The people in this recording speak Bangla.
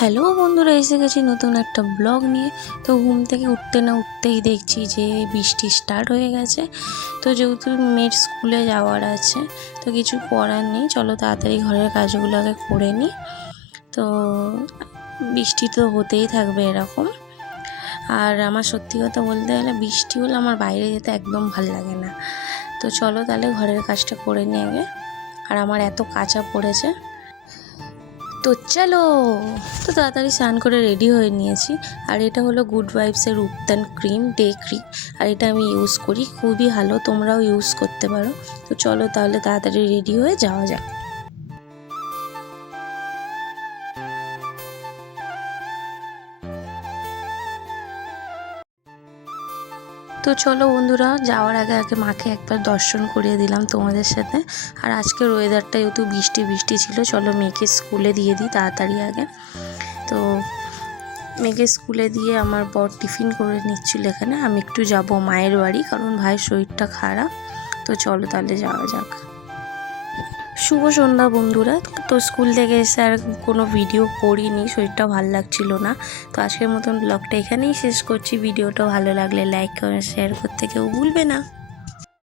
হ্যালো বন্ধুরা, এসে গেছি নতুন একটা ব্লগ নিয়ে। তো ঘুম থেকে উঠতে না উঠতেই দেখছি যে বৃষ্টি স্টার্ট হয়ে গেছে। তো যেহেতু মেয়ের স্কুলে যাওয়ার আছে, তো কিছু করার নেই, চলো তাড়াতাড়ি ঘরের কাজগুলো আগে করে নিই। তো বৃষ্টি তো হতেই থাকবে এরকম। আর আমার সত্যি কথা বলতে গেলে বৃষ্টি হলে আমার বাইরে যেতে একদম ভাল লাগে না। তো চলো তাহলে ঘরের কাজটা করে নিই আগে। আর আমার এত কাঁচা পড়েছে, তো চলো। তো তাড়াতাড়ি স্নান করে রেডি হয়ে নিয়েছি। আর এটা হলো গুড ভাইবসের রূপদান ক্রিম, ডে ক্রিম। আর এটা আমি ইউজ করি, খুবই ভালো, তোমরাও ইউজ করতে পারো। তো চলো তাহলে তাড়াতাড়ি রেডি হয়ে যাওয়া যাক। তো চলো বন্ধুরা, যাওয়ার আগে আগে মাকে একবার দর্শন করিয়ে দিলাম তোমাদের সাথে। আর আজকের ওয়েদারটা যেহেতু বৃষ্টি বৃষ্টি ছিল, চলো মেয়েকে স্কুলে দিয়ে দিই তাড়াতাড়ি আগে। তো মেয়েকে স্কুলে দিয়ে আমার বর টিফিন করে নিচ্ছিল এখানে। আমি একটু যাব মায়ের বাড়ি, কারণ ভাইয়ের শরীরটা খারাপ। তো চলো তাহলে যাওয়া যাক। শুভ সন্ধ্যা বন্ধুরা। তো স্কুল থেকে এসে আর কোনো ভিডিও করিনি, শরীরটা ভালো লাগছিল না। তো আজকের মতন ব্লগটা এখানেই শেষ করছি। ভিডিওটা ভালো লাগলে লাইক কমেন্ট শেয়ার করতে কেউ ভুলবে না।